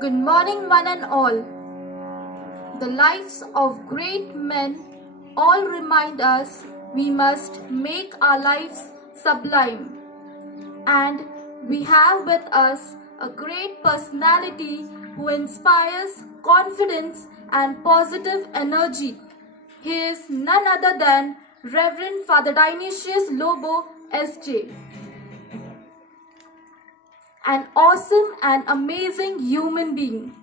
Good morning, one and all. The lives of great men all remind us we must make our lives sublime. And we have with us a great personality who inspires confidence and positive energy. He is none other than Reverend Father Dionysius Lobo, S.J. An awesome and amazing human being.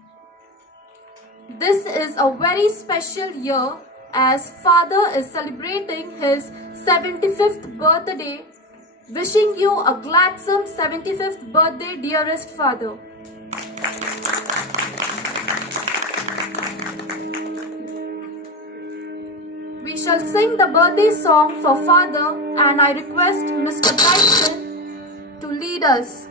This is a very special year as Father is celebrating his 75th birthday. Wishing you a gladsome 75th birthday, dearest Father. We shall sing the birthday song for Father, and I request Mr. Tyson to lead us.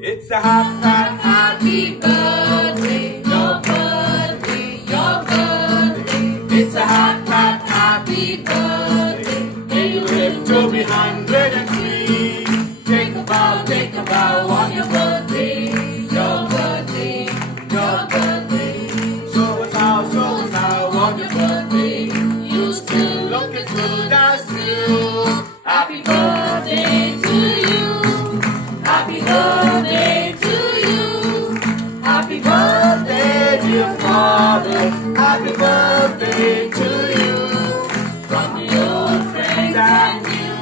It's a happy birthday, your birthday, your birthday. It's a happy birthday. May you live to be 103. Take a bow on your birthday, your birthday, your birthday. Show us how on your birthday. You still look as good as new. Happy birthday to you. Happy birthday to you. Happy birthday, dear Father. Happy birthday to you. From the old friends and you,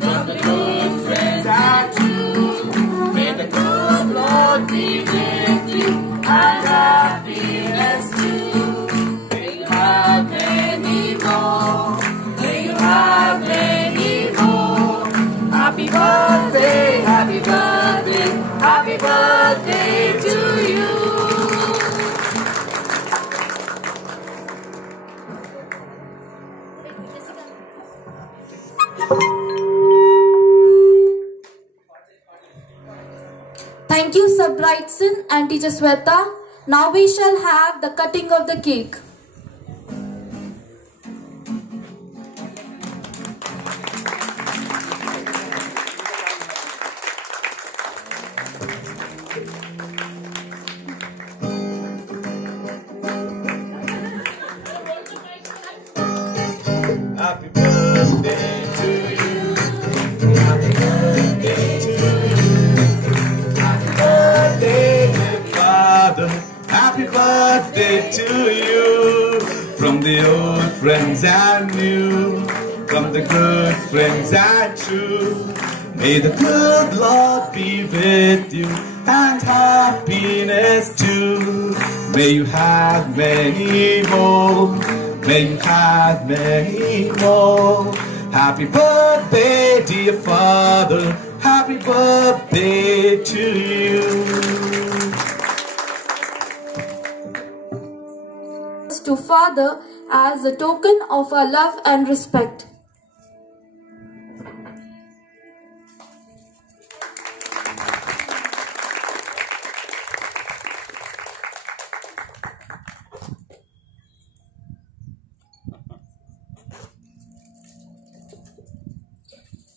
from the good friends and you. May the good Lord be with you and happiness too. May you have many more. May you have many more. Happy birthday, happy birthday, happy birthday to you. Thank you, sir. Teacher Brightson and Teacher Sweta. Now we shall have the cutting of the cake. Happy birthday to you. Happy birthday to you. Happy birthday, dear Father. Happy birthday to you. From the old friends and new, from the good friends and true. May the good Lord be with you and happiness too. May you have many more. May you have many more. Happy birthday, dear Father. Happy birthday to you. To Father as a token of our love and respect.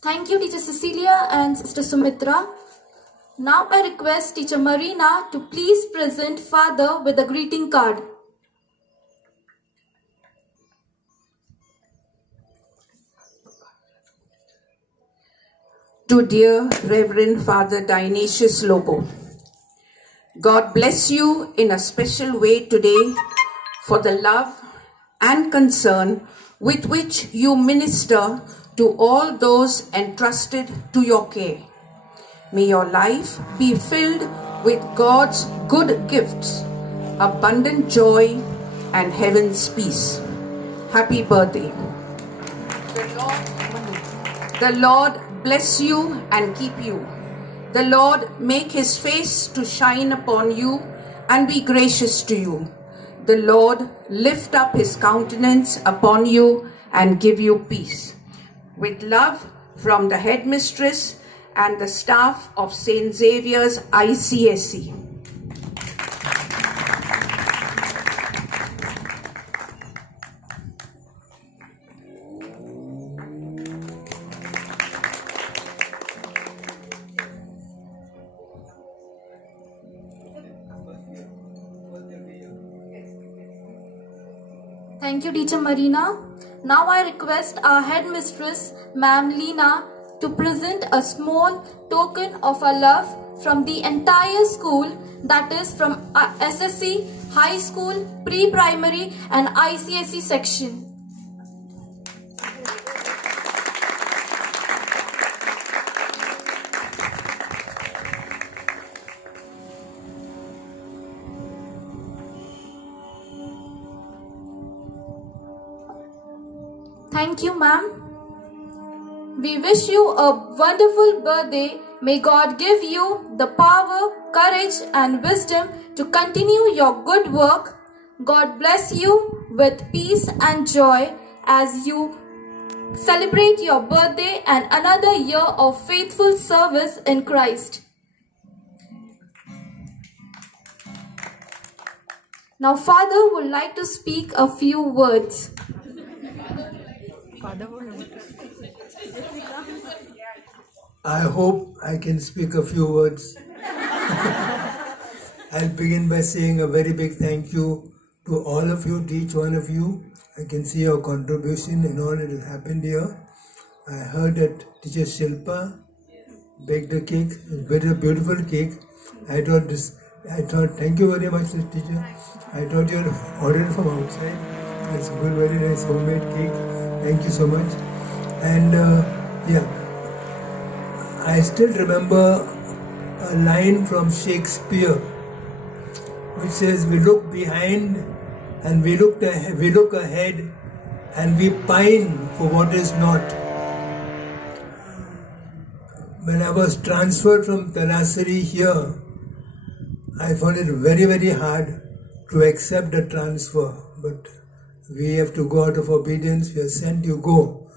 Thank you, Teacher Cecilia and Sister Sumitra. Now I request Teacher Marina to please present Father with a greeting card. To dear Reverend Father Dionysius Lobo, God bless you in a special way today for the love and concern with which you minister to all those entrusted to your care. May your life be filled with God's good gifts, abundant joy, and heaven's peace. Happy birthday. The Lord bless you and keep you. The Lord make his face to shine upon you and be gracious to you. The Lord lift up his countenance upon you and give you peace. With love from the headmistress and the staff of St. Xavier's ICSE. Thank you, Teacher Marina. Now I request our headmistress, Ma'am Leena, to present a small token of our love from the entire school, that is from SSC, high school, pre-primary and ICSE section. Thank you, ma'am. We wish you a wonderful birthday. May God give you the power, courage and wisdom to continue your good work. God bless you with peace and joy as you celebrate your birthday and another year of faithful service in Christ. Now, Father would like to speak a few words. I hope I can speak a few words. I'll begin by saying a very big thank you to all of you, to each one of you. I can see your contribution in all that has happened here. I heard that Teacher Shilpa baked a cake, a very beautiful cake. I thought, thank you very much, teacher. I thought you had ordered from outside. It's a good, very nice homemade cake. Thank you so much. And I still remember a line from Shakespeare which says, we look behind and we look ahead and we pine for what is not. When I was transferred from Thalassery here, I found it very, very hard to accept the transfer, but we have to go out of obedience. We are sent, you go.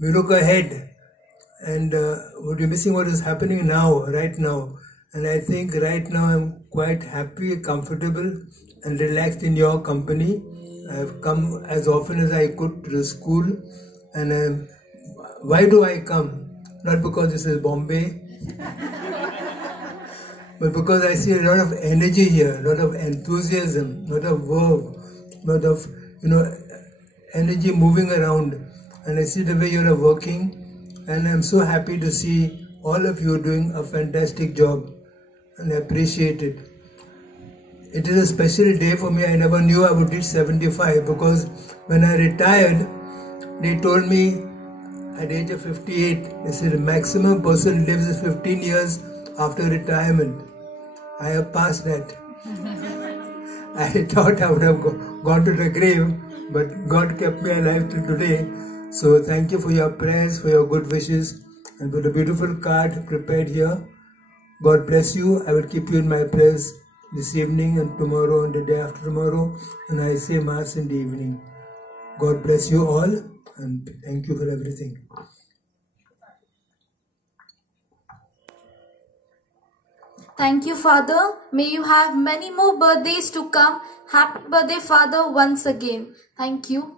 We look ahead and we're missing what is happening now, right now. And I think right now I'm quite happy, comfortable and relaxed in your company. I've come as often as I could to the school. And why do I come? Not because this is Bombay, but because I see a lot of energy here, a lot of enthusiasm, a lot of verve, a lot of, energy moving around. And I see the way you're working, and I'm so happy to see all of you doing a fantastic job, and I appreciate it. It is a special day for me. I never knew I would reach 75, because when I retired, they told me at the age of 58, they said the maximum person lives is 15 years after retirement. I have passed that. I thought I would have gone to the grave, but God kept me alive till today. So thank you for your prayers, for your good wishes, and for the beautiful card prepared here. God bless you. I will keep you in my prayers this evening and tomorrow and the day after tomorrow, and I say Mass in the evening. God bless you all, and thank you for everything. Thank you, Father. May you have many more birthdays to come. Happy birthday, Father, once again. Thank you.